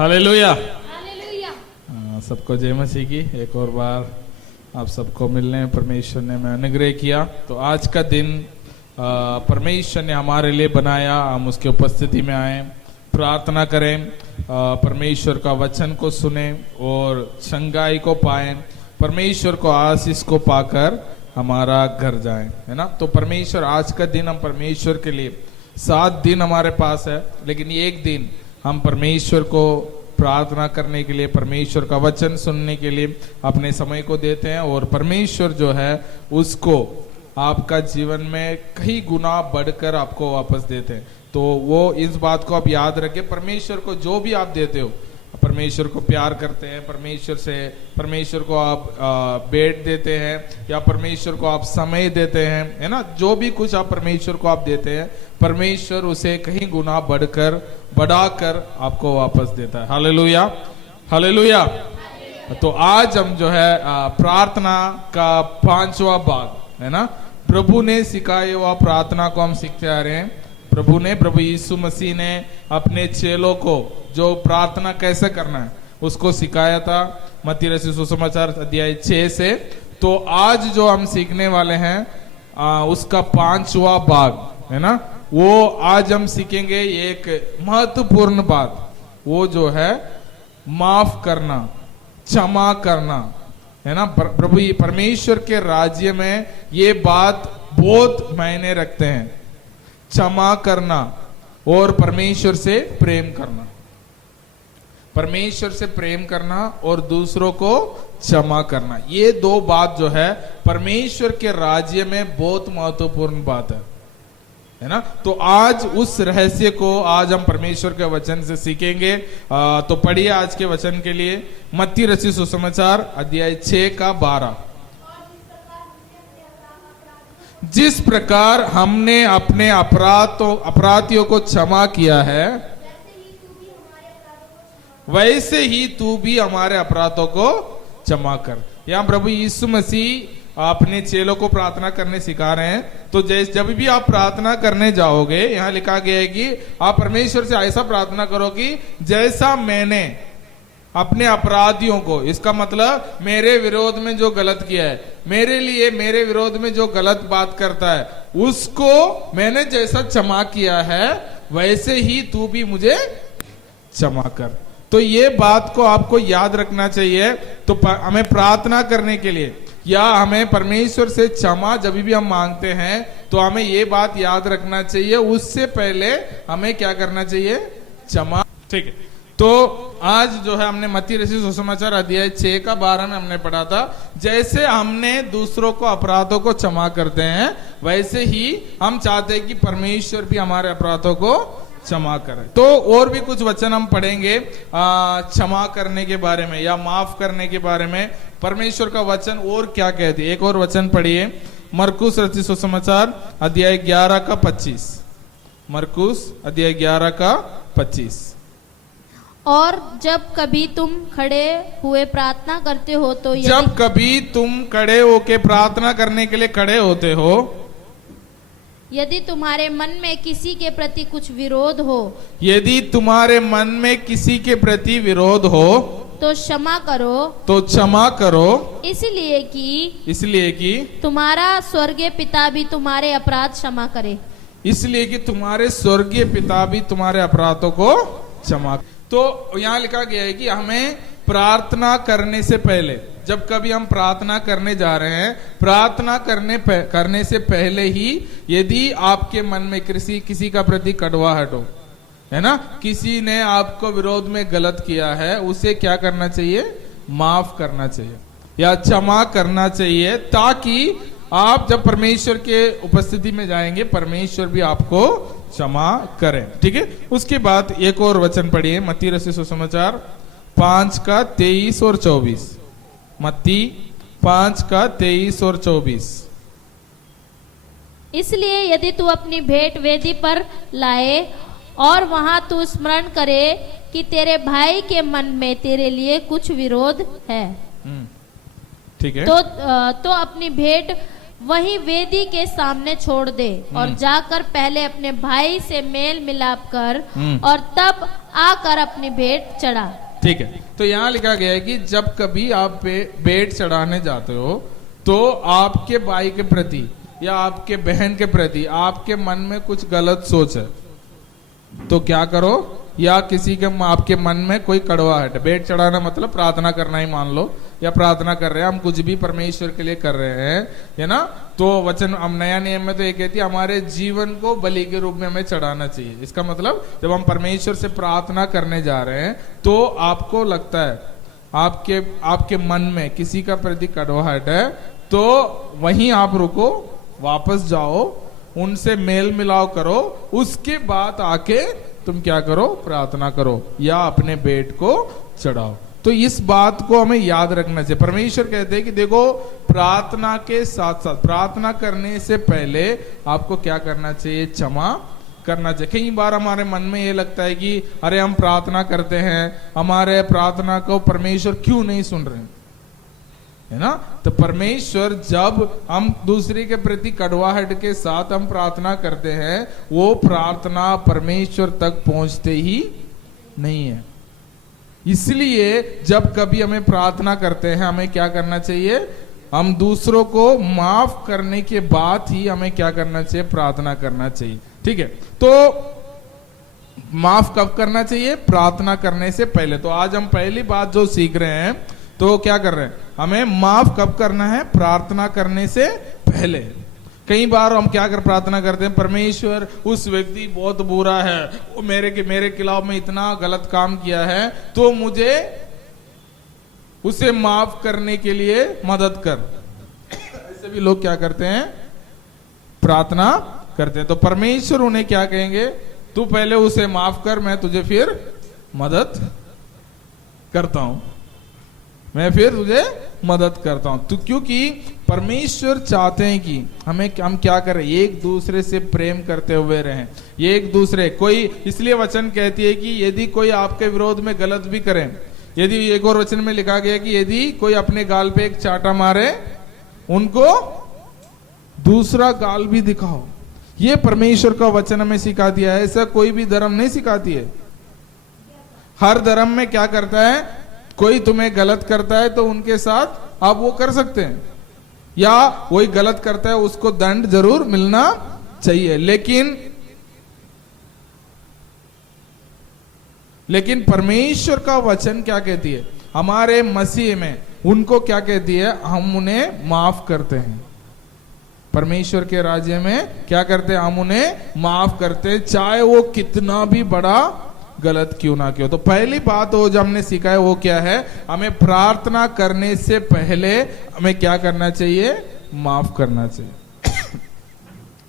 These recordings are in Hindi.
हालेलुया। हालेलुया। सबको जय मसीह की। एक और बार आप सबको मिलने परमेश्वर ने हमें अनुग्रह किया। तो आज का दिन परमेश्वर ने हमारे लिए बनाया, हम उसके उपस्थिति में आए, प्रार्थना करें, परमेश्वर का वचन को सुने और चंगाई को पाएं, परमेश्वर को आशीष को पाकर हमारा घर जाएं, है ना। तो परमेश्वर आज का दिन हम परमेश्वर के लिए 7 दिन हमारे पास है, लेकिन एक दिन हम परमेश्वर को प्रार्थना करने के लिए, परमेश्वर का वचन सुनने के लिए अपने समय को देते हैं और परमेश्वर जो है उसको आपका जीवन में कई गुना बढ़कर आपको वापस देते हैं। तो वो इस बात को आप याद रखें, परमेश्वर को जो भी आप देते हो, परमेश्वर को प्यार करते हैं, परमेश्वर को आप बेट देते हैं या परमेश्वर को आप समय देते हैं, है ना, जो भी कुछ आप परमेश्वर को आप देते हैं, परमेश्वर उसे कहीं गुना बढ़ाकर आपको वापस देता है। Hallelujah, hallelujah. तो आज हम जो है प्रार्थना का 5वां भाग, है ना, प्रभु ने सिखाया हुआ प्रार्थना को हम सीखते आ रहे हैं। प्रभु यीशु मसीह ने अपने चेलों को जो प्रार्थना कैसे करना है उसको सिखाया था, मत्ती रचित सुसमाचार अध्याय 6 से। तो आज जो हम सीखने वाले हैं उसका 5वां भाग, है ना, वो आज हम सीखेंगे। एक महत्वपूर्ण बात वो जो है माफ करना, क्षमा करना, है ना। प्रभु परमेश्वर के राज्य में ये बात बहुत मायने रखते हैं, क्षमा करना और परमेश्वर से प्रेम करना, परमेश्वर से प्रेम करना और दूसरों को क्षमा करना। ये 2 बात जो है परमेश्वर के राज्य में बहुत महत्वपूर्ण बात है ना। तो आज उस रहस्य को आज हम परमेश्वर के वचन से सीखेंगे। तो पढ़िए आज के वचन के लिए मत्ती रचित सुसमाचार अध्याय 6 का 12। जिस प्रकार हमने अपने अपराधियों को क्षमा किया है, वैसे ही तू भी हमारे अपराधों को क्षमा कर। यहाँ प्रभु यीशु मसीह अपने चेलों को प्रार्थना करने सिखा रहे हैं। तो जब भी आप प्रार्थना करने जाओगे, यहाँ लिखा गया है कि आप परमेश्वर से ऐसा प्रार्थना करो कि जैसा मैंने अपने अपराधियों को, इसका मतलब मेरे विरोध में जो गलत किया है, मेरे विरोध में जो गलत बात करता है, उसको मैंने जैसा क्षमा किया है वैसे ही तू भी मुझे क्षमा कर। तो ये बात को आपको याद रखना चाहिए। तो हमें प्रार्थना करने के लिए या हमें परमेश्वर से क्षमा जब भी हम मांगते हैं तो हमें ये बात याद रखना चाहिए, उससे पहले हमें क्या करना चाहिए, क्षमा। ठीक है। तो आज जो है हमने मत्ती रचित सुसमाचार अध्याय 6 का 12 में हमने पढ़ा था, जैसे हमने दूसरों को अपराधों को क्षमा करते हैं वैसे ही हम चाहते हैं कि परमेश्वर भी हमारे अपराधों को क्षमा करे। तो और भी कुछ वचन हम पढ़ेंगे क्षमा करने के बारे में या माफ करने के बारे में। परमेश्वर का वचन और क्या कहती है, एक और वचन पढ़िए, मरकुस रचित सुसमाचार अध्याय 11 का 25। मरकुस अध्याय 11 का 25। और जब कभी तुम खड़े हुए प्रार्थना करते हो तो जब कभी तुम खड़े होके प्रार्थना करने के लिए खड़े होते हो, यदि तुम्हारे मन में किसी के प्रति कुछ विरोध हो, यदि तुम्हारे मन में किसी के प्रति विरोध हो तो क्षमा करो, इसलिए कि तुम्हारा स्वर्गीय पिता भी तुम्हारे अपराध क्षमा करे। इसलिए कि तुम्हारे स्वर्गीय पिता भी तुम्हारे अपराधों को क्षमा। तो यहाँ लिखा गया है कि हमें प्रार्थना करने से पहले, जब कभी हम प्रार्थना करने जा रहे हैं, प्रार्थना करने से पहले ही यदि आपके मन में किसी का प्रति कड़वाहट हो, है ना, किसी ने आपको विरोध में गलत किया है, उसे क्या करना चाहिए, माफ करना चाहिए या क्षमा करना चाहिए, ताकि आप जब परमेश्वर के उपस्थिति में जाएंगे परमेश्वर भी आपको क्षमा करें। ठीक है। उसके बाद एक और वचन पढ़िए, मत्ती रचित सुसमाचार 5 का 23 और 24। मत्ती 5 का 23 और 24। इसलिए यदि तू अपनी भेंट वेदी पर लाए और वहां तू स्मरण करे कि तेरे भाई के मन में तेरे लिए कुछ विरोध है, ठीक है, तो अपनी भेंट वही वेदी के सामने छोड़ दे और जाकर पहले अपने भाई से मेल मिलाप कर और तब आकर अपनी भेंट चढ़ा। ठीक है, तो यहाँ लिखा गया है कि जब कभी आप भेंट चढ़ाने जाते हो तो आपके भाई के प्रति या आपके बहन के प्रति आपके मन में कुछ गलत सोच है तो क्या करो, या किसी के आपके मन में कोई कड़वाहट है। भेंट चढ़ाना मतलब प्रार्थना करना ही मान लो, या प्रार्थना कर रहे हैं हम, कुछ भी परमेश्वर के लिए कर रहे हैं, है ना। तो वचन हम नया नियम में तो ये कहती है हमारे जीवन को बलि के रूप में हमें चढ़ाना चाहिए। इसका मतलब जब हम परमेश्वर से प्रार्थना करने जा रहे हैं तो आपको लगता है आपके मन में किसी का प्रति कड़वाहट है तो वहीं आप रुको, वापस जाओ, उनसे मेल मिलाव करो, उसके बाद आके तुम क्या करो, प्रार्थना करो या अपने भेंट को चढ़ाओ। तो इस बात को हमें याद रखना चाहिए। परमेश्वर कहते हैं कि देखो, प्रार्थना के साथ साथ प्रार्थना करने से पहले आपको क्या करना चाहिए, क्षमा करना चाहिए। कई बार हमारे मन में ये लगता है कि अरे हम प्रार्थना करते हैं, हमारे प्रार्थना को परमेश्वर क्यों नहीं सुन रहे, है ना। तो परमेश्वर जब हम दूसरे के प्रति कड़वाहट के साथ हम प्रार्थना करते हैं, वो प्रार्थना परमेश्वर तक पहुंचते ही नहीं है। इसलिए जब कभी हमें प्रार्थना करते हैं हमें क्या करना चाहिए, हम दूसरों को माफ करने के बाद ही हमें क्या करना चाहिए, प्रार्थना करना चाहिए। ठीक है, तो माफ कब करना चाहिए, प्रार्थना करने से पहले। तो आज हम पहली बात जो सीख रहे हैं तो क्या कर रहे हैं, हमें माफ कब करना है, प्रार्थना करने से पहले। कई बार हम क्या कर प्रार्थना करते हैं, परमेश्वर उस व्यक्ति बहुत बुरा है, वो मेरे खिलाफ में इतना गलत काम किया है तो मुझे उसे माफ करने के लिए मदद कर। ऐसे भी लोग क्या करते हैं, प्रार्थना करते हैं। तो परमेश्वर उन्हें क्या कहेंगे, तू पहले उसे माफ कर, मैं तुझे फिर मदद करता हूं, मैं फिर तुझे मदद करता हूं। तो क्योंकि परमेश्वर चाहते हैं कि हम क्या करें, एक दूसरे से प्रेम करते हुए रहें, एक दूसरे कोई, इसलिए वचन कहती है कि यदि कोई आपके विरोध में गलत भी करे, यदि एक और वचन में लिखा गया कि यदि कोई अपने गाल पे एक चाटा मारे उनको दूसरा गाल भी दिखाओ। ये परमेश्वर का वचन हमें सिखा दिया है, ऐसा कोई भी धर्म नहीं सिखाती है। हर धर्म में क्या करता है, कोई तुम्हें गलत करता है तो उनके साथ आप वो कर सकते हैं, या कोई गलत करता है उसको दंड जरूर मिलना चाहिए, लेकिन परमेश्वर का वचन क्या कहती है, हमारे मसीह में उनको क्या कहती है, हम उन्हें माफ करते हैं। परमेश्वर के राज्य में क्या करते हैं, हम उन्हें माफ करते हैं, चाहे वो कितना भी बड़ा गलत क्यों ना क्यों। तो पहली बात वो जो हमने सीखा है वो क्या है, हमें प्रार्थना करने से पहले हमें क्या करना चाहिए, माफ करना चाहिए।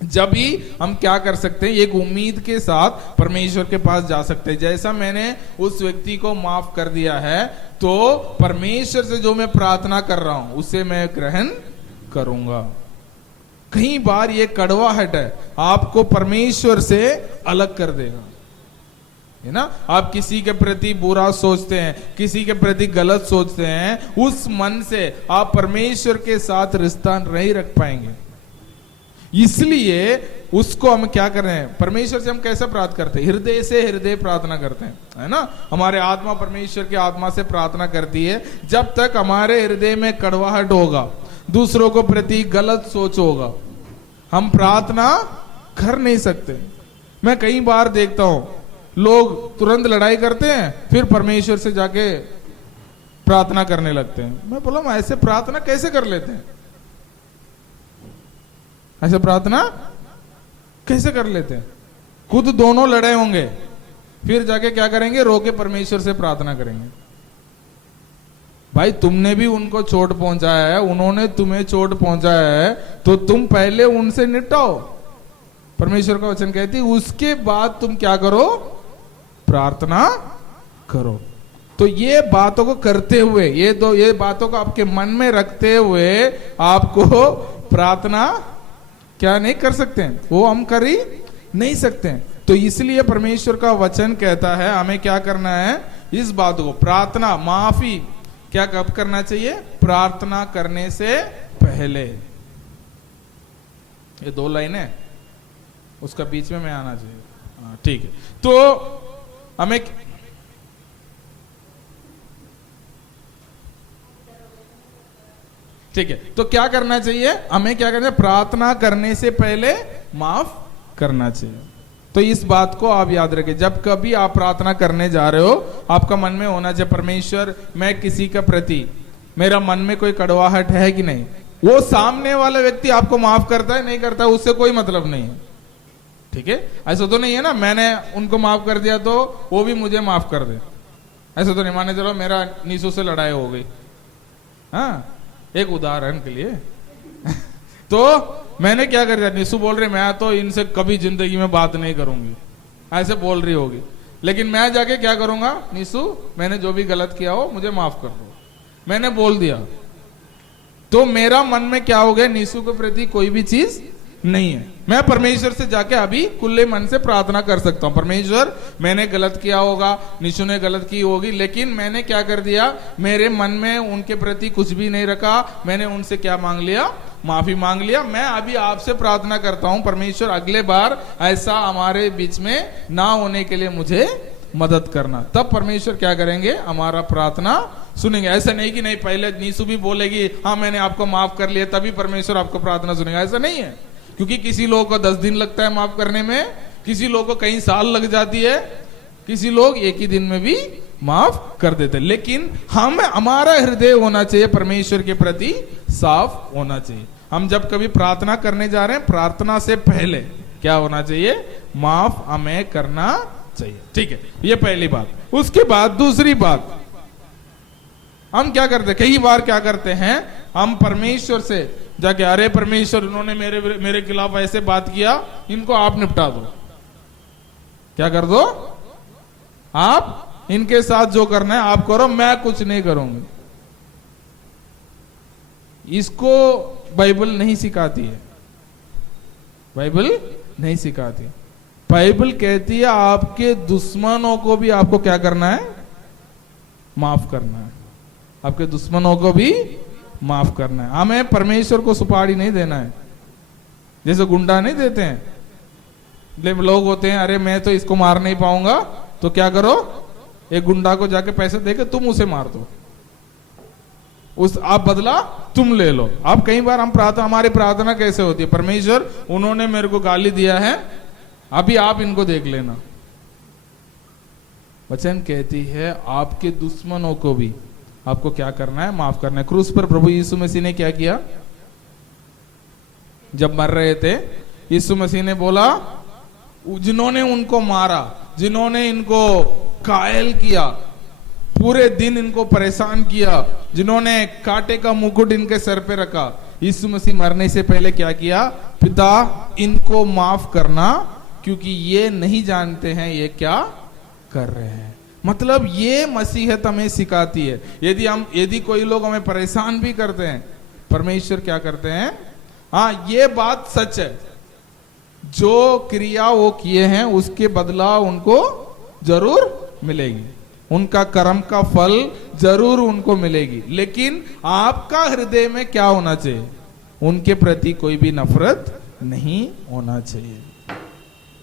जब भी हम क्या कर सकते हैं, एक उम्मीद के साथ परमेश्वर के पास जा सकते हैं, जैसा मैंने उस व्यक्ति को माफ कर दिया है तो परमेश्वर से जो मैं प्रार्थना कर रहा हूं उसे मैं ग्रहण करूंगा। कई बार ये कड़वाहट है आपको परमेश्वर से अलग कर देगा, है ना। आप किसी के प्रति बुरा सोचते हैं, किसी के प्रति गलत सोचते हैं, उस मन से आप परमेश्वर के साथ रिश्ता नहीं रख पाएंगे। इसलिए उसको हम क्या कर रहे हैं, परमेश्वर से हम कैसे प्रार्थना करते हैं, हृदय से हृदय प्रार्थना करते हैं, है ना। हमारे आत्मा परमेश्वर की आत्मा से प्रार्थना करती है। जब तक हमारे हृदय में कड़वाहट होगा, दूसरों को प्रति गलत सोच होगा, हम प्रार्थना कर नहीं सकते। मैं कई बार देखता हूं लोग तुरंत लड़ाई करते हैं फिर परमेश्वर से जाके प्रार्थना करने लगते हैं। मैं बोला ऐसे प्रार्थना कैसे कर लेते हैं, ऐसे प्रार्थना कैसे कर लेते हैं। खुद दोनों लड़े होंगे फिर जाके क्या करेंगे, रो के परमेश्वर से प्रार्थना करेंगे। भाई तुमने भी उनको चोट पहुंचाया है, उन्होंने तुम्हें चोट पहुंचाया है, तो तुम पहले उनसे निपटाओ। परमेश्वर का वचन कहती है उसके बाद तुम क्या करो, प्रार्थना करो। तो ये बातों को करते हुए, ये बातों को आपके मन में रखते हुए आपको प्रार्थना क्या नहीं कर सकते हैं, वो हम कर ही नहीं सकते हैं। तो इसलिए परमेश्वर का वचन कहता है हमें क्या करना है, इस बात को, प्रार्थना माफी क्या कब करना चाहिए, प्रार्थना करने से पहले। ये 2 लाइनें, उसका बीच में मैं आना चाहिए। हाँ ठीक है। तो हमें ठीक है, तो क्या करना चाहिए? हमें क्या करना चाहिए? प्रार्थना करने से पहले माफ करना चाहिए। तो इस बात को आप याद रखें, जब कभी आप प्रार्थना करने जा रहे हो, आपका मन में होना चाहिए, परमेश्वर मैं किसी के प्रति मेरा मन में कोई कड़वाहट है कि नहीं। वो सामने वाला व्यक्ति आपको माफ करता है नहीं करता है, उससे कोई मतलब नहीं है। ठीक है, ऐसा तो नहीं है ना मैंने उनको माफ कर दिया तो वो भी मुझे माफ कर दे, ऐसा तो नहीं। माने चलो मेरा नीसू से लड़ाई हो गई, हाँ एक उदाहरण के लिए तो मैंने क्या कर दिया, नीसू बोल रही मैं तो इनसे कभी जिंदगी में बात नहीं करूंगी, ऐसे बोल रही होगी, लेकिन मैं जाके क्या करूंगा, नीसू मैंने जो भी गलत किया हो मुझे माफ कर दो, मैंने बोल दिया। तो मेरा मन में क्या हो गया, नीसू के प्रति कोई भी चीज नहीं है। मैं परमेश्वर से जाके अभी खुले मन से प्रार्थना कर सकता हूं, परमेश्वर मैंने गलत किया होगा, निशु ने गलत की होगी, लेकिन मैंने क्या कर दिया, मेरे मन में उनके प्रति कुछ भी नहीं रखा, मैंने उनसे क्या मांग लिया, माफी मांग लिया। मैं अभी आपसे प्रार्थना करता हूं, परमेश्वर अगले बार ऐसा हमारे बीच में ना होने के लिए मुझे मदद करना। तब परमेश्वर क्या करेंगे, हमारा प्रार्थना सुनेंगे। ऐसा नहीं कि नहीं पहले नीसू भी बोलेगी हाँ मैंने आपको माफ कर लिया तभी परमेश्वर आपको प्रार्थना सुनेगा, ऐसा नहीं है। क्योंकि किसी लोगों को 10 दिन लगता है माफ करने में, किसी लोगों को कई साल लग जाती है, किसी लोग एक ही दिन में भी माफ कर देते। लेकिन हमारा हृदय होना चाहिए परमेश्वर के प्रति साफ होना चाहिए। हम जब कभी प्रार्थना करने जा रहे हैं, प्रार्थना से पहले क्या होना चाहिए, माफ हमें करना चाहिए। ठीक है, ये पहली बात। उसके बाद दूसरी बात, हम क्या करते हैं, कई बार क्या करते हैं, हम परमेश्वर से जाके अरे परमेश्वर उन्होंने मेरे खिलाफ ऐसे बात किया, इनको आप निपटा दो। क्या कर दो, आप इनके साथ जो करना है आप करो, मैं कुछ नहीं करूंगी। इसको बाइबल नहीं सिखाती है, बाइबल नहीं सिखाती। बाइबल कहती है आपके दुश्मनों को भी आपको क्या करना है, माफ करना है। आपके दुश्मनों को भी माफ करना है। हमें परमेश्वर को सुपारी नहीं देना है, जैसे गुंडा नहीं देते हैं। लोग होते हैं अरे मैं तो इसको मार नहीं पाऊंगा, तो क्या करो, एक गुंडा को जाके पैसे देके तुम उसे मार दो, उस आप बदला तुम ले लो। अब कई बार हम प्रार्थना, हमारी प्रार्थना कैसे होती है, परमेश्वर उन्होंने मेरे को गाली दिया है, अभी आप इनको देख लेना। वचन कहती है आपके दुश्मनों को भी आपको क्या करना है, माफ करना है। क्रूस पर प्रभु यीशु मसीह ने क्या किया, जब मर रहे थे यीशु मसीह ने बोला, जिन्होंने उनको मारा, जिन्होंने इनको कायल किया, पूरे दिन इनको परेशान किया, जिन्होंने कांटे का मुकुट इनके सर पे रखा, यीशु मसीह मरने से पहले क्या किया, पिता इनको माफ करना क्योंकि ये नहीं जानते हैं ये क्या कर रहे हैं। मतलब ये मसीहत हमें सिखाती है। यदि कोई लोग हमें परेशान भी करते हैं, परमेश्वर क्या करते हैं, हाँ ये बात सच है, जो क्रिया वो किए हैं उसके बदला उनको जरूर मिलेगी, उनका कर्म का फल जरूर उनको मिलेगी। लेकिन आपका हृदय में क्या होना चाहिए, उनके प्रति कोई भी नफरत नहीं होना चाहिए।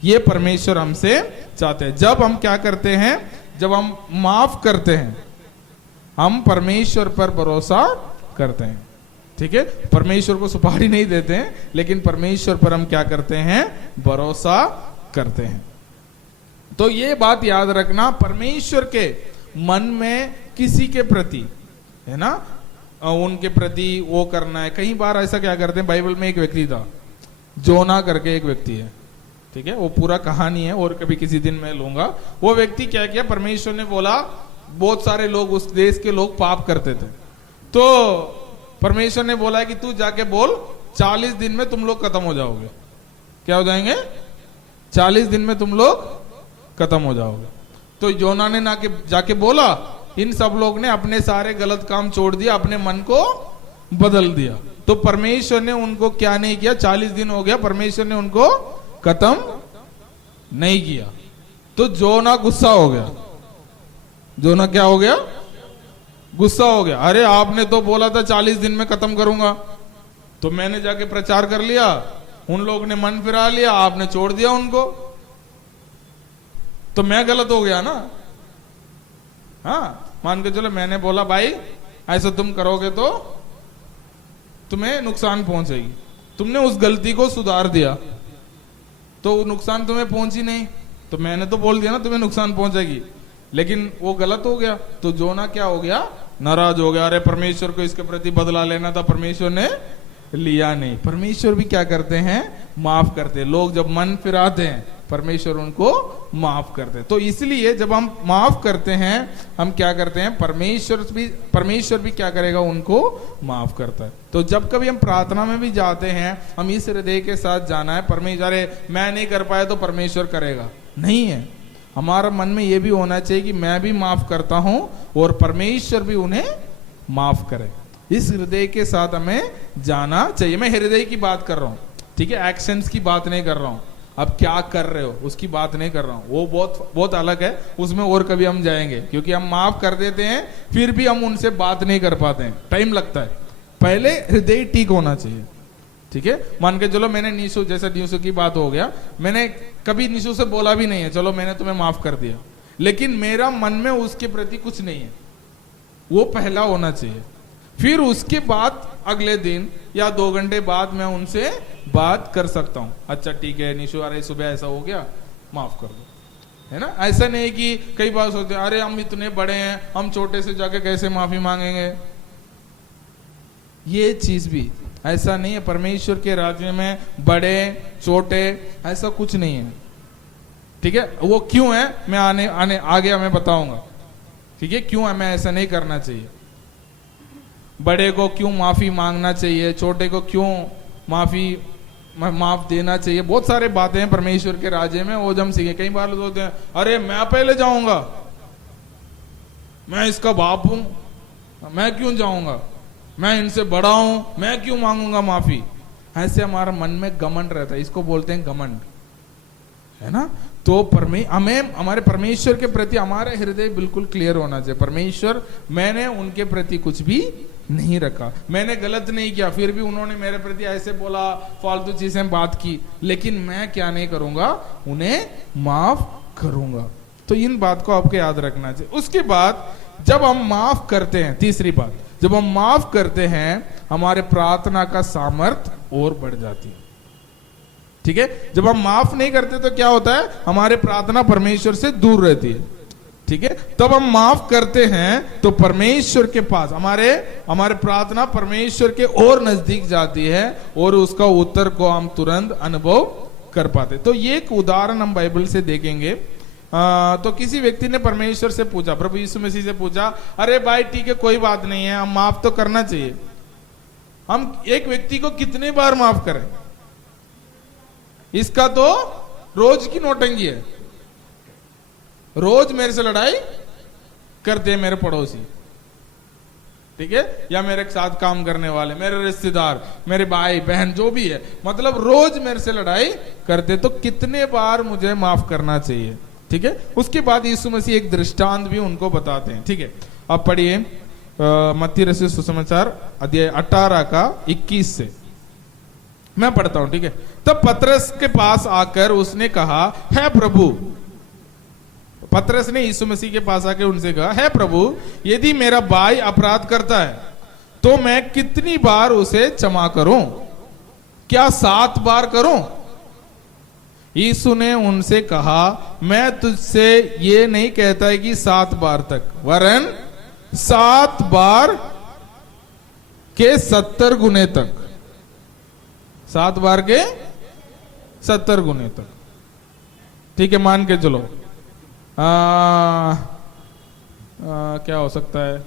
ये परमेश्वर हमसे चाहते हैं। जब हम क्या करते हैं, जब हम माफ करते हैं, हम परमेश्वर पर भरोसा करते हैं। ठीक है, परमेश्वर को सुपारी नहीं देते हैं, लेकिन परमेश्वर पर हम क्या करते हैं, भरोसा करते हैं। तो ये बात याद रखना, परमेश्वर के मन में किसी के प्रति है ना, उनके प्रति वो करना है। कई बार ऐसा क्या करते हैं, बाइबल में एक व्यक्ति था, जोना करके एक व्यक्ति है, ठीक है, वो पूरा कहानी है और कभी किसी दिन मैं लूंगा। वो व्यक्ति क्या किया, परमेश्वर ने बोला, बहुत सारे लोग उस देश के लोग पाप करते थे, तो परमेश्वर ने बोला कि तू जाके बोल 40 दिन में तुम लोग खत्म हो जाओगे। क्या हो जाएंगे, 40 दिन में तुम लोग खत्म हो जाओगे। तो योना ने ना के जाके बोला, इन सब लोग ने अपने सारे गलत काम छोड़ दिया, अपने मन को बदल दिया। तो परमेश्वर ने उनको क्या नहीं किया, 40 दिन हो गया, परमेश्वर ने उनको खत्म नहीं किया। तो जोना गुस्सा हो गया। जोना क्या हो गया, गुस्सा हो गया। अरे आपने तो बोला था 40 दिन में खत्म करूंगा, तो मैंने जाके प्रचार कर लिया उन लोगों ने मन फिरा लिया, आपने छोड़ दिया उनको, तो मैं गलत हो गया ना। हाँ, मान के चलो मैंने बोला भाई ऐसा तुम करोगे तो तुम्हें नुकसान पहुंचेगी, तुमने उस गलती को सुधार दिया तो नुकसान तुम्हें पहुंची नहीं, तो मैंने तो बोल दिया ना तुम्हें नुकसान पहुंचेगी, लेकिन वो गलत हो गया तो जोना क्या हो गया, नाराज हो गया। अरे परमेश्वर को इसके प्रति बदला लेना था, परमेश्वर ने लिया नहीं। परमेश्वर भी क्या करते हैं, माफ करते हैं। लोग जब मन फिराते हैं परमेश्वर उनको माफ करते हैं। तो इसलिए जब हम माफ करते हैं हम क्या करते हैं, परमेश्वर भी क्या करेगा, उनको माफ करता है। तो जब कभी हम प्रार्थना में भी जाते हैं हम इस हृदय के साथ जाना है, परमेश्वर अरे मैं नहीं कर पाया तो परमेश्वर करेगा, नहीं है। हमारा मन में ये भी होना चाहिए कि मैं भी माफ करता हूं और परमेश्वर भी उन्हें माफ करे। इस हृदय के साथ हमें जाना चाहिए। मैं हृदय की बात कर रहा हूं, ठीक है, एक्शंस की बात नहीं कर रहा हूं। अब क्या कर रहे हो उसकी बात नहीं कर रहा हूं, वो बहुत अलग है, उसमें और कभी हम जाएंगे। क्योंकि हम माफ कर देते हैं फिर भी हम उनसे बात नहीं कर पाते हैं, टाइम लगता है। पहले हृदय ठीक होना चाहिए, ठीक है। मान के चलो मैंने निशु, जैसे निशु की बात हो गया, मैंने कभी निशु से बोला भी नहीं है चलो मैंने तुम्हें माफ कर दिया, लेकिन मेरा मन में उसके प्रति कुछ नहीं है, वो पहला होना चाहिए। फिर उसके बाद अगले दिन या 2 घंटे बाद मैं उनसे बात कर सकता हूं, अच्छा ठीक है निशु अरे सुबह ऐसा हो गया माफ कर दो, है ना। ऐसा नहीं कि कई बार सोचते हैं अरे हम इतने बड़े हैं हम छोटे से जाके कैसे माफी मांगेंगे, ये चीज भी ऐसा नहीं है। परमेश्वर के राज्य में बड़े छोटे ऐसा कुछ नहीं है, ठीक है। वो क्यों है मैं आगे मैं बताऊंगा, ठीक है, क्यों हमें ऐसा नहीं करना चाहिए। बड़े को क्यों माफी मांगना चाहिए, छोटे को क्यों माफ देना चाहिए, बहुत सारे बातें हैं परमेश्वर के राज्य में, वो जब सीखे। कई बार लोग होते हैं अरे मैं पहले जाऊंगा, मैं इसका बाप हूं, मैं क्यों जाऊंगा, मैं इनसे बड़ा हूं, मैं क्यों मांगूंगा माफी। ऐसे हमारा मन में घमंड रहता है, इसको बोलते हैं घमंड, है ना। तो हमें हमारे परमेश्वर के प्रति हमारा हृदय बिल्कुल क्लियर होना चाहिए। परमेश्वर मैंने उनके प्रति कुछ भी नहीं रखा, मैंने गलत नहीं किया, फिर भी उन्होंने मेरे प्रति ऐसे बोला, फालतू चीजें बात की, लेकिन मैं क्या नहीं करूंगा, उन्हें माफ करूंगा। तो इन बात को आपको याद रखना चाहिए। उसके बाद जब हम माफ करते हैं, तीसरी बात, जब हम माफ करते हैं हमारे प्रार्थना का सामर्थ्य और बढ़ जाती है, ठीक है। जब हम माफ नहीं करते तो क्या होता है, हमारे प्रार्थना परमेश्वर से दूर रहती है, ठीक है। तब हम माफ करते हैं तो परमेश्वर के पास हमारे प्रार्थना परमेश्वर के और नजदीक जाती है और उसका उत्तर को हम तुरंत अनुभव कर पाते। तो ये एक उदाहरण हम बाइबल से देखेंगे। तो किसी व्यक्ति ने परमेश्वर से पूछा, प्रभु यीशु मसीह से पूछा, अरे भाई ठीक है कोई बात नहीं है, हम माफ तो करना चाहिए, हम एक व्यक्ति को कितनी बार माफ करें, इसका तो रोज की नौटंकी है, रोज मेरे से लड़ाई करते हैं मेरे पड़ोसी, ठीक है, या मेरे साथ काम करने वाले, मेरे रिश्तेदार, मेरे भाई बहन जो भी है, मतलब रोज मेरे से लड़ाई करते, तो कितने बार मुझे माफ करना चाहिए, ठीक है। उसके बाद यीशु मसीह एक दृष्टांत भी उनको बताते हैं, ठीक है। अब पढ़िए मत्ती रचित सुसमाचार अध्याय 18 का 21 से मैं पढ़ता हूं, ठीक है। तब पतरस के पास आकर उसने कहा, है प्रभु, पतरस ने यीशु मसीह के पास आकर उनसे कहा, है प्रभु, यदि मेरा भाई अपराध करता है तो मैं कितनी बार उसे क्षमा करूं, क्या 7 बार करूं? यीशु ने उनसे कहा, मैं तुझसे ये नहीं कहता है कि 7 बार तक, वरन 7 बार के 70 गुने तक, 7 बार के 70 गुने तक, ठीक है। मान के चलो क्या हो सकता है,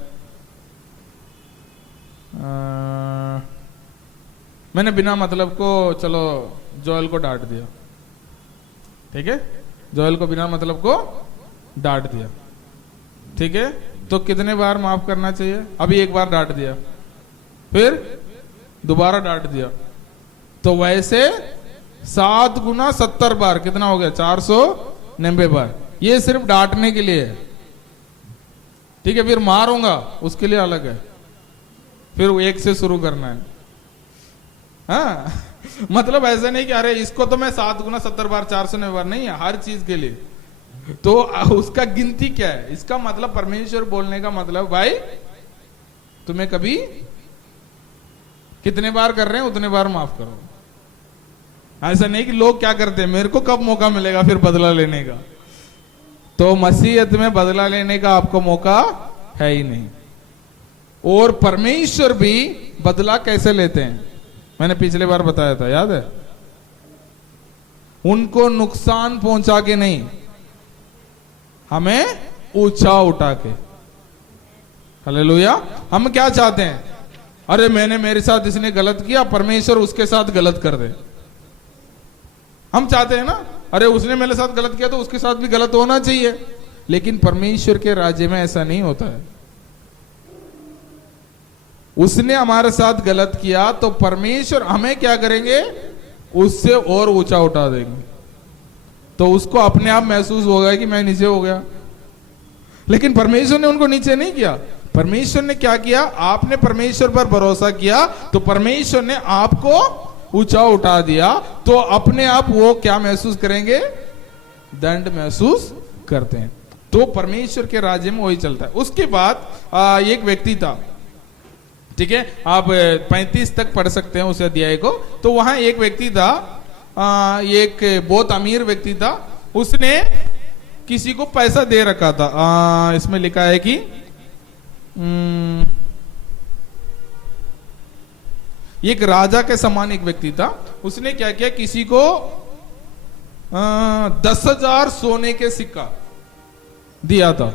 मैंने बिना मतलब को चलो जोएल को डांट दिया, ठीक है, जोएल को बिना मतलब को डांट दिया, ठीक है, तो कितने बार माफ करना चाहिए? अभी एक बार डांट दिया, फिर दोबारा डांट दिया, तो वैसे 7 गुना 70 बार कितना हो गया? 490 बार। ये सिर्फ डांटने के लिए है, ठीक है। फिर मारूंगा उसके लिए अलग है, फिर 1 से शुरू करना है, हाँ। मतलब ऐसा नहीं कि अरे इसको तो मैं 7 गुना 70 बार 490 बार, नहीं है, हर चीज के लिए। तो उसका गिनती क्या है? इसका मतलब परमेश्वर बोलने का मतलब भाई तुम्हें कभी कितने बार कर रहे हैं उतने बार माफ करो। ऐसा नहीं कि लोग क्या करते हैं, मेरे को कब मौका मिलेगा फिर बदला लेने का। तो मसीहत में बदला लेने का आपको मौका है ही नहीं। और परमेश्वर भी बदला कैसे लेते हैं, मैंने पिछले बार बताया था, याद है? उनको नुकसान पहुंचा के नहीं, हमें ऊंचा उठा के। हालेलुया। हम क्या चाहते हैं? अरे मैंने, मेरे साथ इसने गलत किया, परमेश्वर उसके साथ गलत कर दे। हम चाहते हैं ना, अरे उसने मेरे साथ गलत किया तो उसके साथ भी गलत होना चाहिए। लेकिन परमेश्वर के राज्य में ऐसा नहीं होता है। उसने हमारे साथ गलत किया तो परमेश्वर हमें क्या करेंगे? उससे और ऊंचा उठा देंगे। तो उसको अपने आप महसूस होगा कि मैं नीचे हो गया। लेकिन परमेश्वर ने उनको नीचे नहीं किया। परमेश्वर ने क्या किया? आपने परमेश्वर पर भरोसा किया तो परमेश्वर ने आपको ऊंचा उठा दिया। तो अपने आप वो क्या महसूस करेंगे? दंड महसूस करते हैं। तो परमेश्वर के राज्य में वही चलता है। उसके बाद एक व्यक्ति था, ठीक है, आप 35 तक पढ़ सकते हैं उस अध्याय को। तो वहां एक व्यक्ति था, एक बहुत अमीर व्यक्ति था। उसने किसी को पैसा दे रखा था। इसमें लिखा है कि एक राजा के समान एक व्यक्ति था। उसने क्या किया? किसी को 10,000 सोने के सिक्का दिया था।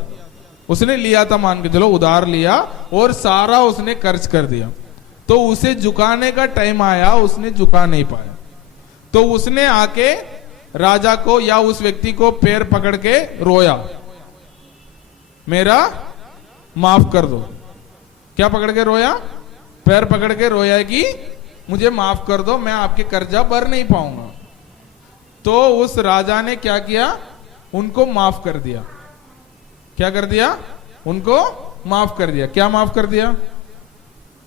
उसने लिया था, मान के चलो उधार लिया, और सारा उसने खर्च कर दिया। तो उसे झुकाने का टाइम आया, उसने झुका नहीं पाया। तो उसने आके राजा को या उस व्यक्ति को पैर पकड़ के रोया, मेरा माफ कर दो। क्या पकड़ के रोया? पैर पकड़ के रोया कि मुझे माफ कर दो, मैं आपके कर्जा भर नहीं पाऊंगा। तो उस राजा ने क्या किया? उनको माफ कर दिया। क्या कर दिया? उनको माफ कर दिया। क्या माफ कर दिया?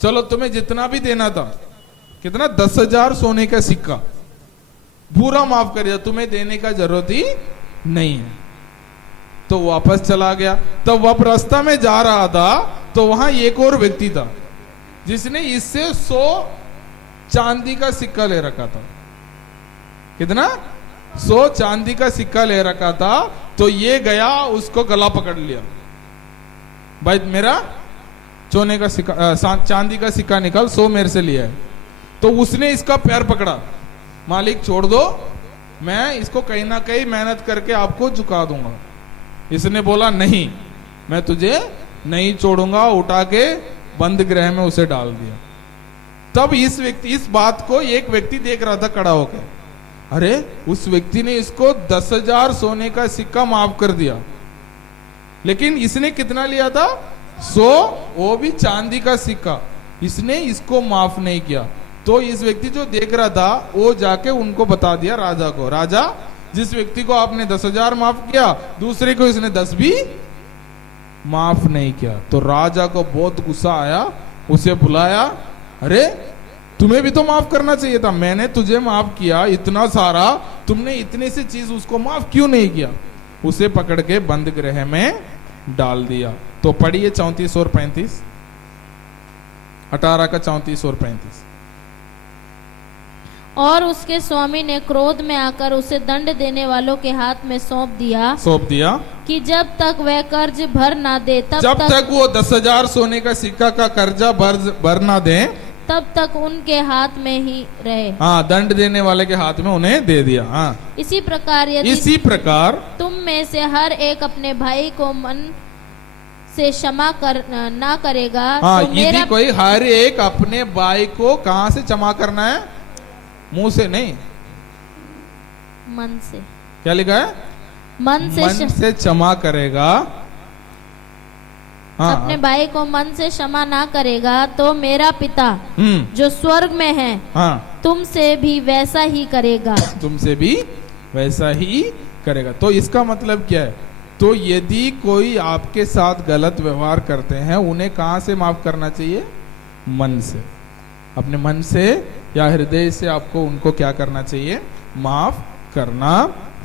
चलो तुम्हें जितना भी देना था, कितना? 10,000 सोने का सिक्का पूरा माफ कर दिया, तुम्हें देने का जरूरत ही नहीं है। तो वापस चला गया। तो वह रास्ता में जा रहा था तो वहां एक और व्यक्ति था जिसने इससे 100 चांदी का सिक्का ले रखा था। कितना? 100 चांदी का सिक्का ले रखा था। तो ये गया, उसको गला पकड़ लिया, भाई मेरा सोने का सिक्का, चांदी का सिक्का निकाल, 100 मेरे से लिया है। तो उसने इसका पैर पकड़ा, मालिक छोड़ दो, मैं इसको कहीं ना कहीं मेहनत करके आपको झुका दूंगा। इसने बोला नहीं, मैं तुझे नहीं छोड़ूंगा। उठा के बंद गृह में उसे डाल दिया। तब इस बात को एक व्यक्ति देख रहा था खड़ा होकर। अरे उस व्यक्ति ने इसको 10,000 सोने का सिक्का माफ कर दिया, लेकिन इसने कितना लिया था? 100, वो भी चांदी का सिक्का। इसने इसको माफ नहीं किया। तो इस व्यक्ति जो देख रहा था वो जाके उनको बता दिया राजा को, राजा जिस व्यक्ति को आपने 10,000 माफ किया, दूसरे को इसने 10 भी माफ नहीं किया। तो राजा को बहुत गुस्सा आया, उसे बुलाया, अरे तुम्हें भी तो माफ करना चाहिए था, मैंने तुझे माफ किया इतना सारा, तुमने इतने से चीज उसको माफ क्यों नहीं किया? उसे पकड़ के बंद गृह में डाल दिया। तो पढ़िए 34 और 35, 18 का 34 और 35। और उसके स्वामी ने क्रोध में आकर उसे दंड देने वालों के हाथ में सौंप दिया कि जब तक वह कर्ज भर ना दे, जब तक वो 10,000 सोने का सिक्का का कर्जा भर ना दे, तब तक उनके हाथ में ही रहे। हाँ, दंड देने वाले के हाथ में उन्हें दे दिया। हाँ, इसी प्रकार तुम में से हर एक अपने भाई को मन से क्षमा ना करेगा। हाँ, तो यदि कोई हर एक अपने भाई को कहाँ से क्षमा करना है? मुंह से नहीं, मन से। क्या लिखा है? मन से क्षमा करेगा। हाँ, अपने भाई को मन से क्षमा ना करेगा तो मेरा पिता जो स्वर्ग में है, हाँ, तुमसे भी वैसा ही करेगा। तुमसे भी वैसा ही करेगा। तो इसका मतलब क्या है? तो यदि कोई आपके साथ गलत व्यवहार करते हैं, उन्हें कहां से माफ करना चाहिए? मन से। अपने मन से या हृदय से आपको उनको क्या करना चाहिए, माफ करना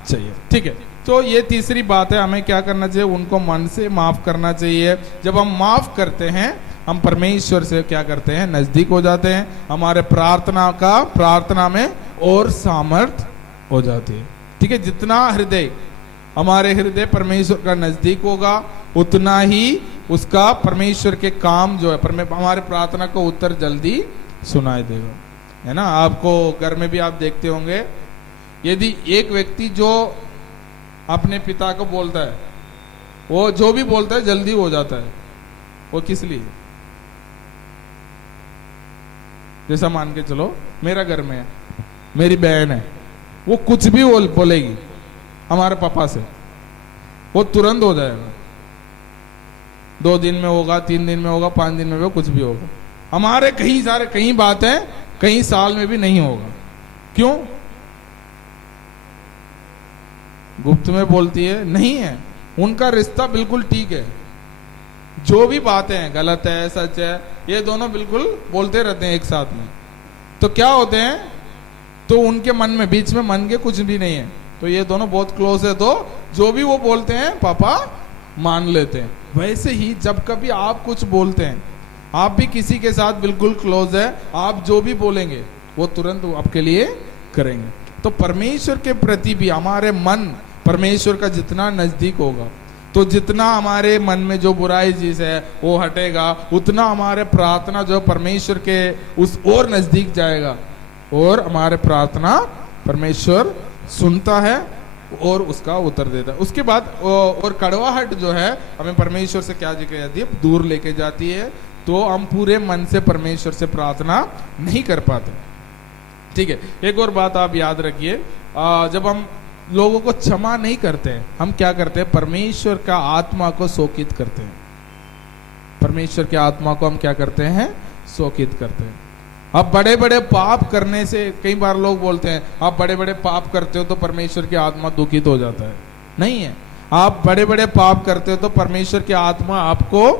चाहिए। ठीक है, तो ये तीसरी बात है, हमें क्या करना चाहिए, उनको मन से माफ करना चाहिए। जब हम माफ करते हैं हम परमेश्वर से क्या करते हैं, नजदीक हो जाते हैं, हमारे प्रार्थना में और सामर्थ हो जाती है। ठीक है, जितना हमारे हृदय परमेश्वर का नजदीक होगा उतना ही उसका परमेश्वर के काम जो है हमारे प्रार्थना को उत्तर जल्दी सुनाई देगा, है ना। आपको घर में भी आप देखते होंगे, यदि एक व्यक्ति जो अपने पिता को बोलता है, वो जो भी बोलता है जल्दी हो जाता है, वो किस लिए? जैसा मान के चलो मेरा घर में है, मेरी बहन है, वो कुछ भी बोलेगी हमारे पापा से, वो तुरंत हो जाएगा। 2 दिन में होगा, 3 दिन में होगा, 5 दिन में होगा, कुछ भी होगा। हमारे कई बातें कई साल में भी नहीं होगा। क्यों? गुप्त में बोलती है, नहीं है, उनका रिश्ता बिल्कुल ठीक है। जो भी बातें हैं, गलत है सच है, ये दोनों बिल्कुल बोलते रहते हैं एक साथ में। तो क्या होते हैं, तो उनके मन में बीच में मन के कुछ भी नहीं है, तो ये दोनों बहुत क्लोज है, तो जो भी वो बोलते हैं पापा मान लेते हैं। वैसे ही जब कभी आप कुछ बोलते हैं, आप भी किसी के साथ बिल्कुल क्लोज है, आप जो भी बोलेंगे वो तुरंत आपके लिए करेंगे। तो परमेश्वर के प्रति भी हमारे मन परमेश्वर का जितना नजदीक होगा, तो जितना हमारे मन में जो बुराई चीज है वो हटेगा, उतना हमारे प्रार्थना जो परमेश्वर के उस और नजदीक जाएगा, और हमारे प्रार्थना परमेश्वर सुनता है और उसका उत्तर देता है। उसके बाद और कड़वाहट जो है हमें परमेश्वर से क्या जाती है, दूर लेके जाती है, तो हम पूरे मन से परमेश्वर से प्रार्थना नहीं कर पाते। ठीक है, एक और बात आप याद रखिए, जब हम लोगों को क्षमा नहीं करते हैं, हम क्या करते हैं, परमेश्वर का आत्मा को शोकित करते हैं। परमेश्वर के आत्मा को हम क्या करते हैं, शोकित करते हैं। अब बड़े बड़े पाप करने से, कई बार लोग बोलते हैं आप बड़े बड़े पाप करते हो तो परमेश्वर की आत्मा दुखित हो जाता है। नहीं है, आप बड़े बड़े पाप करते हो तो परमेश्वर की आत्मा आपको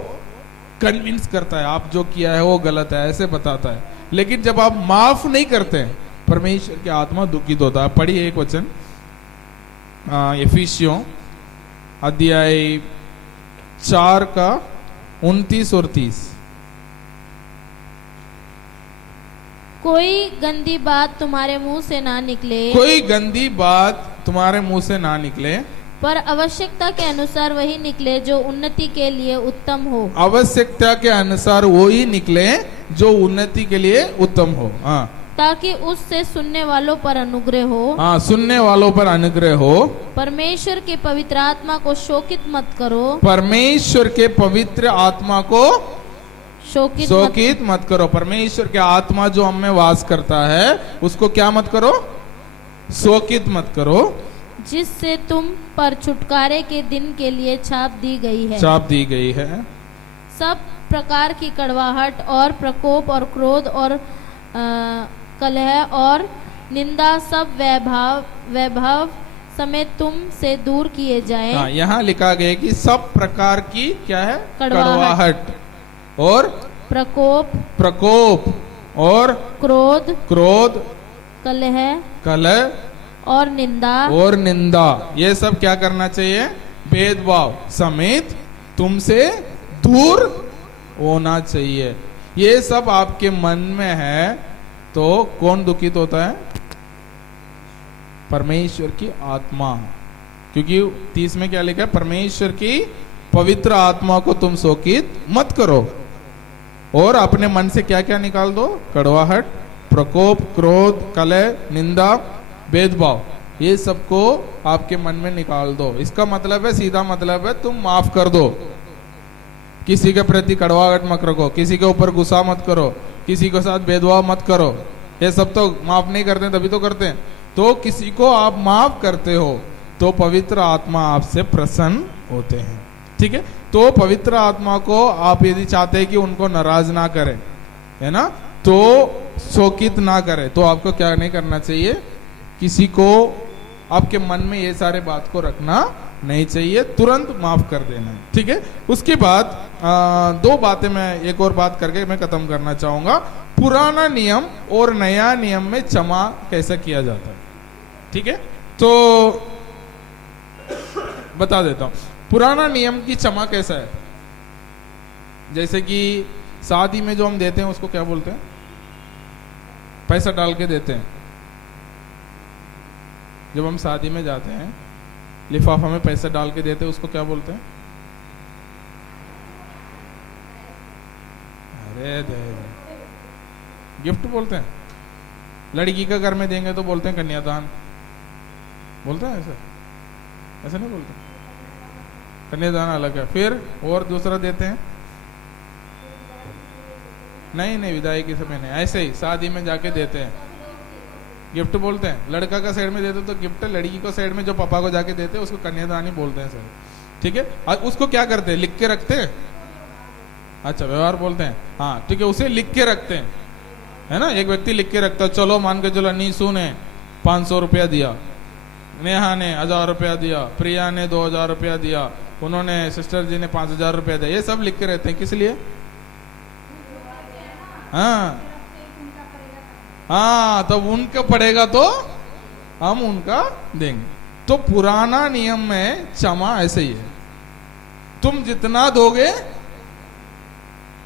कन्विंस करता है, आप जो किया है वो गलत है, ऐसे बताता है। लेकिन जब आप माफ नहीं करते हैं, परमेश्वर की आत्मा दुखित होता है। पढ़िए एक वचन, एफिसियों अध्याय 4 का 29 और 30। कोई गंदी बात तुम्हारे मुंह से ना निकले, कोई गंदी बात तुम्हारे मुंह से ना निकले, पर आवश्यकता के अनुसार वही निकले जो उन्नति के लिए उत्तम हो। आवश्यकता के अनुसार वही निकले जो उन्नति के लिए उत्तम हो। हाँ, ताकि उससे सुनने वालों पर अनुग्रह हो। हाँ, सुनने वालों पर अनुग्रह हो। परमेश्वर के पवित्र आत्मा को शोकित मत करो, परमेश्वर के पवित्र आत्मा को शोकित मत करो। परमेश्वर के आत्मा जो हम में वास करता है उसको क्या मत करो, शोकित मत करो, जिससे तुम पर छुटकारे के दिन के लिए छाप दी गई है। सब प्रकार की कड़वाहट और प्रकोप और क्रोध और कलह और निंदा सब वैभव समेत तुम से दूर किए जाएं। हाँ, यहाँ लिखा गया कि सब प्रकार की क्या है, कड़वाहट और प्रकोप और क्रोध कलह और निंदा, ये सब क्या करना चाहिए, भेदभाव समेत तुमसे दूर होना चाहिए। ये सब आपके मन में है तो कौन दुखित होता है, परमेश्वर की आत्मा। क्योंकि 30 में क्या लिखा है, परमेश्वर की पवित्र आत्मा को तुम शोकित मत करो, और अपने मन से क्या क्या निकाल दो, कड़वाहट, प्रकोप, क्रोध, कलह, निंदा, भेदभाव, ये सबको आपके मन में निकाल दो। इसका मतलब है, सीधा मतलब है, तुम माफ कर दो। किसी के प्रति कड़वाहट मत रखो, किसी के ऊपर गुस्सा मत करो, किसी के साथ भेदभाव मत करो। ये सब तो माफ नहीं करते, तभी तो करते हैं। तो किसी को आप माफ करते हो तो पवित्र आत्मा आपसे प्रसन्न होते हैं। ठीक है, तो पवित्र आत्मा को आप यदि चाहते हैं कि उनको नाराज ना करें, है ना, तो शोकित ना करें, तो आपको क्या नहीं करना चाहिए, किसी को आपके मन में ये सारे बात को रखना नहीं चाहिए, तुरंत माफ कर देना है। ठीक है, उसके बाद 2 बातें मैं एक और बात करके मैं खत्म करना चाहूंगा। पुराना नियम और नया नियम में क्षमा कैसा किया जाता है। ठीक है, तो बता देता हूं पुराना नियम की क्षमा कैसा है। जैसे कि शादी में जो हम देते हैं उसको क्या बोलते हैं, पैसा डाल के देते हैं। जब हम शादी में जाते हैं लिफाफा में पैसा डाल के देते हैं उसको क्या बोलते हैं, अरे गिफ्ट बोलते हैं। लड़की का घर में देंगे तो बोलते हैं कन्यादान, बोलते हैं ऐसा, ऐसा नहीं बोलते, कन्यादान अलग है। फिर और दूसरा देते हैं, नहीं नहीं विदाई के समय नहीं, ऐसे ही शादी में जाके देते हैं गिफ्ट बोलते हैं। लड़का का साइड में देते तो गिफ्ट, लड़की को साइड में जो पापा को जाके देते हैं उसको कन्यादान ही बोलते हैं सर। ठीक है, और उसको क्या करते हैं, लिख के रखते हैं। अच्छा, व्यवहार बोलते हैं, हाँ ठीक है, उसे लिख के रखते हैं, है ना। एक व्यक्ति लिख के रखता है, चलो मान के चलो नीसू ने 500 रुपया दिया, नेहा ने 1000 रुपया दिया, प्रिया ने 2000 रुपया दिया, उन्होंने सिस्टर जी ने 5000 रुपया दिया। ये सब लिख के रहते हैं, किस लिए, हाँ हाँ, तो उनका पड़ेगा तो हम उनका देंगे। तो पुराना नियम में क्षमा ऐसे ही है, तुम जितना दोगे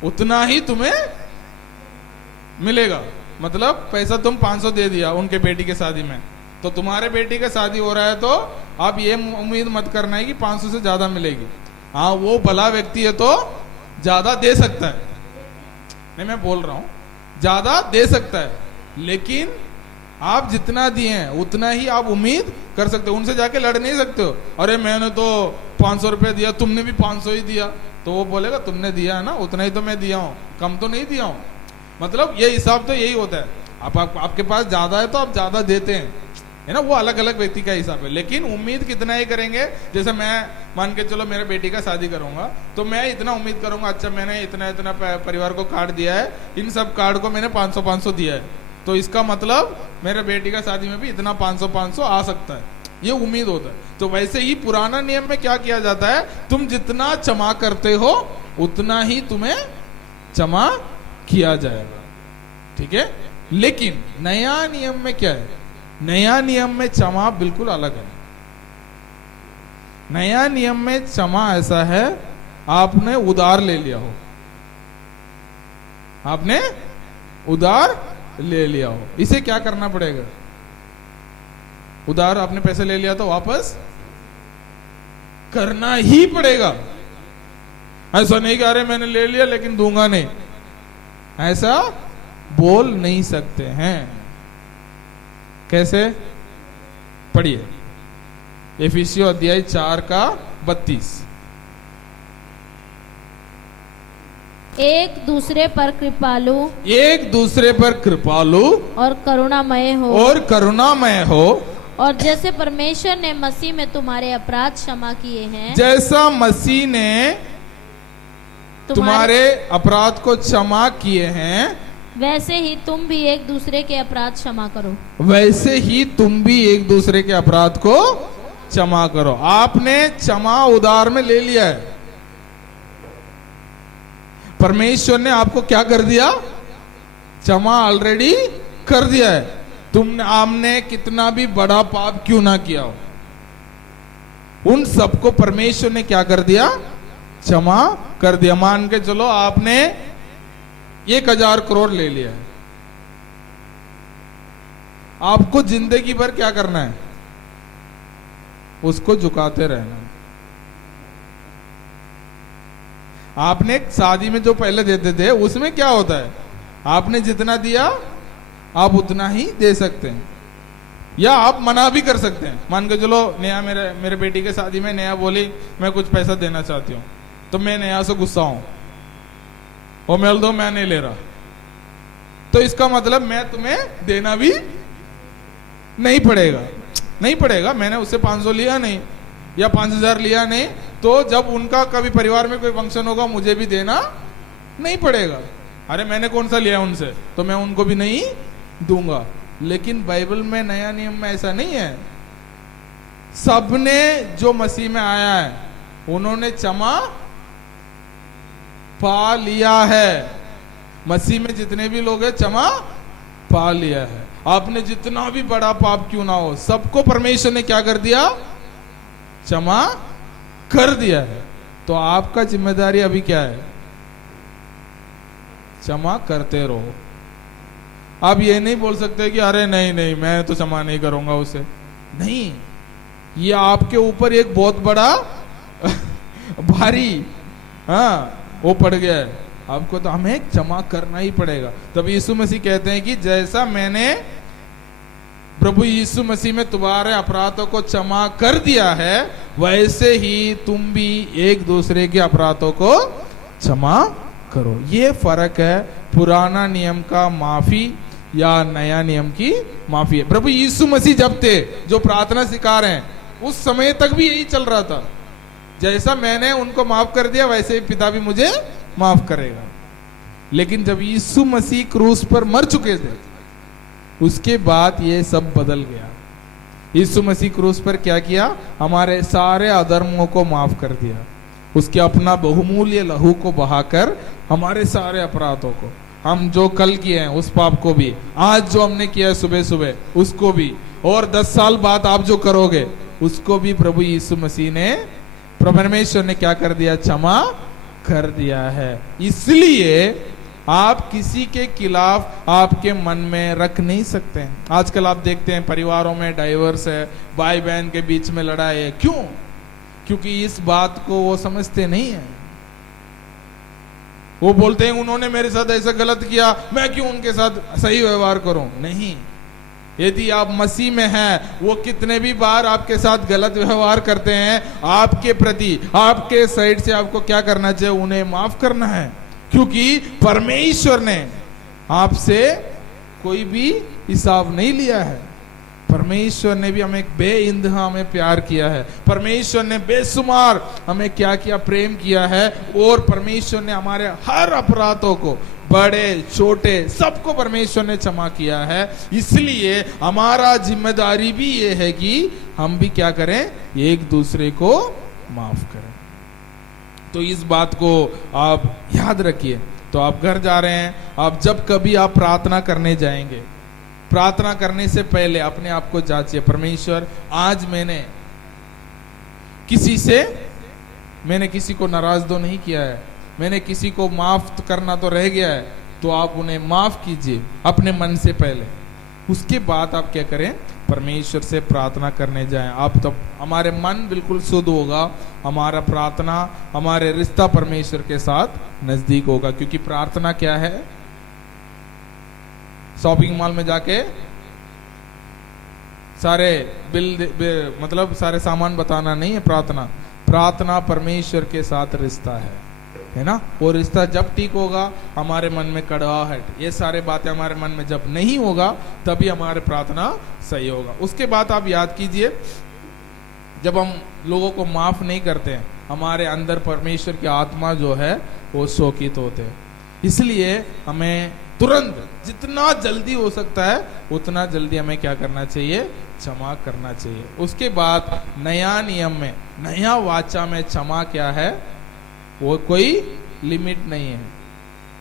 उतना ही तुम्हें मिलेगा। मतलब पैसा तुम 500 दे दिया उनके बेटी के शादी में, तो तुम्हारे बेटी का शादी हो रहा है तो आप ये उम्मीद मत करना है कि 500 से ज्यादा मिलेगी। हाँ, वो भला व्यक्ति है तो ज्यादा दे सकता है, नहीं मैं बोल रहा हूं ज्यादा दे सकता है, लेकिन आप जितना दिए हैं उतना ही आप उम्मीद कर सकते हो। उनसे जाके लड़ नहीं सकते हो, अरे मैंने तो 500 रुपया दिया, तुमने भी 500 ही दिया, तो वो बोलेगा तुमने दिया है ना उतना ही तो मैं दिया हूं, कम तो नहीं दिया हूं। मतलब ये हिसाब तो यही होता है, आपके पास ज्यादा है तो आप ज्यादा देते हैं, है ना, वो अलग अलग व्यक्ति का हिसाब है। लेकिन उम्मीद कितना ही करेंगे, जैसे मैं मान के चलो मेरे बेटी का शादी करूंगा तो मैं इतना उम्मीद करूंगा, अच्छा मैंने इतना इतना परिवार को कार्ड दिया है, इन सब कार्ड को मैंने 500-500 दिया है, तो इसका मतलब मेरे बेटी का शादी में भी इतना 500-500 आ सकता है, ये उम्मीद होता है। तो वैसे ही पुराना नियम में क्या किया जाता है, तुम जितना क्षमा करते हो उतना ही तुम्हें क्षमा किया जाएगा। ठीक है, लेकिन नया नियम में क्या है, नया नियम में क्षमा बिल्कुल अलग है। नया नियम में क्षमा ऐसा है, आपने उधार ले लिया हो, आपने उधार ले लिया हो, इसे क्या करना पड़ेगा, उधार आपने पैसे ले लिया तो वापस करना ही पड़ेगा। ऐसा नहीं कह रहे मैंने ले लिया लेकिन दूंगा नहीं, ऐसा बोल नहीं सकते हैं। कैसे, पढ़िए एफिसियों अध्याय 4 का 32। एक दूसरे पर कृपालु, एक दूसरे पर कृपालु और करुणामय हो, और करुणामय हो, और जैसे परमेश्वर ने मसीह में तुम्हारे अपराध क्षमा किए हैं, जैसा मसीह ने तुम्हारे अपराध को क्षमा किए हैं, वैसे ही तुम भी एक दूसरे के अपराध क्षमा करो। वैसे ही तुम भी एक दूसरे के अपराध को क्षमा करो। आपने क्षमा उधार में ले लिया है, परमेश्वर ने आपको क्या कर दिया, क्षमा ऑलरेडी कर दिया है। तुमने आपने कितना भी बड़ा पाप क्यों ना किया हो, उन सबको परमेश्वर ने क्या कर दिया, क्षमा कर दिया। मान के चलो आपने 1000 करोड़ ले लिया है, आपको जिंदगी भर क्या करना है, उसको झुकाते रहना। आपने शादी में जो पहले देते थे उसमें क्या होता है, आपने जितना दिया आप उतना ही दे सकते हैं, या आप मना भी कर सकते हैं। मान के चलो नेहा मेरे बेटी के शादी में नेहा बोली मैं कुछ पैसा देना चाहती हूँ, तो मैं नेहा से गुस्सा हूं, वो मेल दो मैं नहीं ले रहा, तो इसका मतलब मैं तुम्हें देना भी नहीं पड़ेगा, नहीं पड़ेगा। मैंने उससे 500 लिया नहीं या 5000 लिया नहीं, तो जब उनका कभी परिवार में कोई फंक्शन होगा मुझे भी देना नहीं पड़ेगा। अरे मैंने कौन सा लिया उनसे, तो मैं उनको भी नहीं दूंगा। लेकिन बाइबल में नया नियम में ऐसा नहीं है, सबने जो मसीह में आया है उन्होंने क्षमा पा लिया है। मसीह में जितने भी लोग हैं क्षमा पा लिया है। आपने जितना भी बड़ा पाप क्यों ना हो, सबको परमेश्वर ने क्या कर दिया? क्षमा कर दिया है। तो आपका जिम्मेदारी अभी क्या है? क्षमा करते रहो। आप ये नहीं बोल सकते कि अरे नहीं नहीं मैं तो क्षमा नहीं करूंगा उसे। नहीं, ये आपके ऊपर एक बहुत बड़ा भारी वो पड़ गया है। आपको तो हमें क्षमा करना ही पड़ेगा। तब यीशु मसीह कहते हैं कि जैसा मैंने प्रभु यीशु मसीह में तुम्हारे अपराधों को क्षमा कर दिया है, वैसे ही तुम भी एक दूसरे के अपराधों को क्षमा करो। ये फर्क है पुराना नियम का माफी या नया नियम की माफी है। प्रभु यीशु मसीह जब थे, जो प्रार्थना सिखा रहे हैं, उस समय तक भी यही चल रहा था। जैसा मैंने उनको माफ कर दिया वैसे ही पिता भी मुझे माफ करेगा। लेकिन जब यीशु मसीह क्रूस पर मर चुके थे, उसके बाद ये सब बदल गया। यीशु मसीह क्रूस पर क्या किया? हमारे सारे अधर्मों को माफ कर दिया। उसके अपना बहुमूल्य लहू को बहाकर हमारे सारे अपराधों को, हम जो कल किए हैं उस पाप को भी, आज जो हमने किया है सुबह सुबह उसको भी, और 10 साल बाद आप जो करोगे उसको भी प्रभु यीशु मसीह ने, परमेश्वर ने क्या कर दिया? क्षमा कर दिया है। इसलिए आप किसी के खिलाफ आपके मन में रख नहीं सकते। आजकल आप देखते हैं परिवारों में डाइवोर्स है, भाई बहन के बीच में लड़ाई है। क्यों? क्योंकि इस बात को वो समझते नहीं है। वो बोलते हैं उन्होंने मेरे साथ ऐसा गलत किया, मैं क्यों उनके साथ सही व्यवहार करूं? नहीं, यदि आप मसीह में हैं, वो कितने भी बार आपके साथ गलत व्यवहार करते हैं, आपके प्रति, आपके साइड से आपको क्या करना चाहिए? उन्हें माफ करना है। क्योंकि परमेश्वर ने आपसे कोई भी हिसाब नहीं लिया है। परमेश्वर ने भी हमें बेइंतहा हमें प्यार किया है। परमेश्वर ने बेशुमार हमें क्या किया? प्रेम किया है। और परमेश्वर ने हमारे हर अपराधों को, बड़े छोटे, सबको परमेश्वर ने क्षमा किया है। इसलिए हमारा जिम्मेदारी भी ये है कि हम भी क्या करें? एक दूसरे को माफ करें। तो इस बात को आप याद रखिए। तो आप घर जा रहे हैं, आप जब कभी आप प्रार्थना करने जाएंगे, प्रार्थना करने से पहले अपने आप को जांचिए, परमेश्वर आज मैंने किसी को नाराज तो नहीं किया है, मैंने किसी को माफ करना तो रह गया है, तो आप उन्हें माफ कीजिए अपने मन से पहले। उसके बाद आप क्या करें? परमेश्वर से प्रार्थना करने जाएं। आप तब हमारे मन बिल्कुल शुद्ध होगा, हमारा प्रार्थना, हमारे रिश्ता परमेश्वर के साथ नजदीक होगा। क्योंकि प्रार्थना क्या है? शॉपिंग मॉल में जाके सारे मतलब सारे सामान बताना नहीं है प्रार्थना। प्रार्थना परमेश्वर के साथ रिश्ता है ना? वो रिश्ता जब ठीक होगा, हमारे मन में कड़वाहट, ये सारे बातें हमारे मन में जब नहीं होगा, तभी हमारे प्रार्थना सही होगा। उसके बाद आप याद कीजिए, जब हम लोगों को माफ नहीं करते हैं, हमारे अंदर परमेश्वर की आत्मा जो है वो शोकित होते हैं। इसलिए हमें तुरंत, जितना जल्दी हो सकता है उतना जल्दी हमें क्या करना चाहिए? क्षमा करना चाहिए। उसके बाद नया नियम में, नया वाचा में क्षमा क्या है? वो कोई लिमिट नहीं है।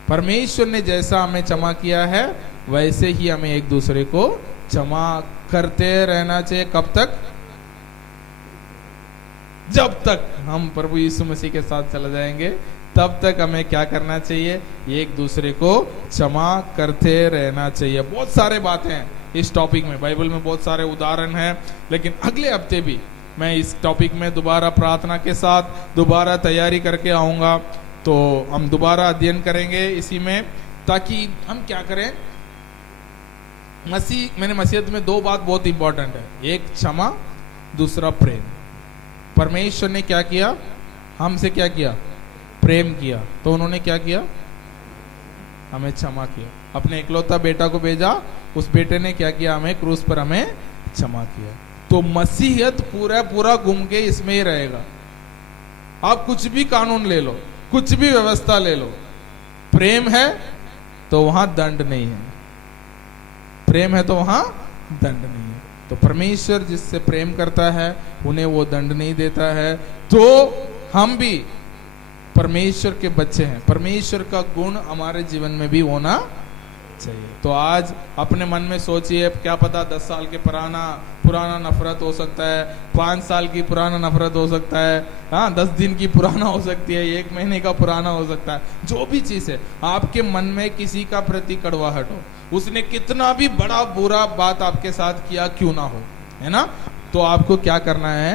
परमेश्वर ने जैसा हमें क्षमा किया है वैसे ही हमें एक दूसरे को क्षमा करते रहना चाहिए। कब तक? जब तक हम प्रभु यीशु मसीह के साथ चले जाएंगे, तब तक हमें क्या करना चाहिए? एक दूसरे को क्षमा करते रहना चाहिए। बहुत सारे बातें हैं इस टॉपिक में, बाइबल में बहुत सारे उदाहरण हैं, लेकिन अगले हफ्ते भी मैं इस टॉपिक में दोबारा प्रार्थना के साथ दोबारा तैयारी करके आऊँगा। तो हम दोबारा अध्ययन करेंगे इसी में, ताकि हम क्या करें? मैंने मसीहत में 2 बात बहुत इंपॉर्टेंट है, एक क्षमा, दूसरा प्रेम। परमेश्वर ने क्या किया? हमसे क्या किया? प्रेम किया। तो उन्होंने क्या किया? हमें क्षमा किया। अपने इकलौता बेटा को भेजा, उस बेटे ने क्या किया? हमें क्रूस पर हमें क्षमा किया। तो मसीहत पूरा घूम के इसमें ही रहेगा। आप कुछ भी कानून ले लो, कुछ भी व्यवस्था ले लो, प्रेम है तो वहां दंड नहीं है। प्रेम है तो वहां दंड नहीं है। तो परमेश्वर जिससे प्रेम करता है उन्हें वो दंड नहीं देता है। तो हम भी परमेश्वर के बच्चे हैं, परमेश्वर का गुण हमारे जीवन में भी होना चाहिए। तो आज अपने मन में सोचिए, क्या पता 10 साल के पुराना नफरत हो सकता है, 5 साल की पुराना नफरत हो सकता है, हाँ 10 दिन की पुराना हो सकती है, 1 महीने का पुराना हो सकता है। जो भी चीज है आपके मन में किसी का प्रति कड़वाहट हो, उसने कितना भी बड़ा बुरा बात आपके साथ किया क्यों ना हो, है ना, तो आपको क्या करना है,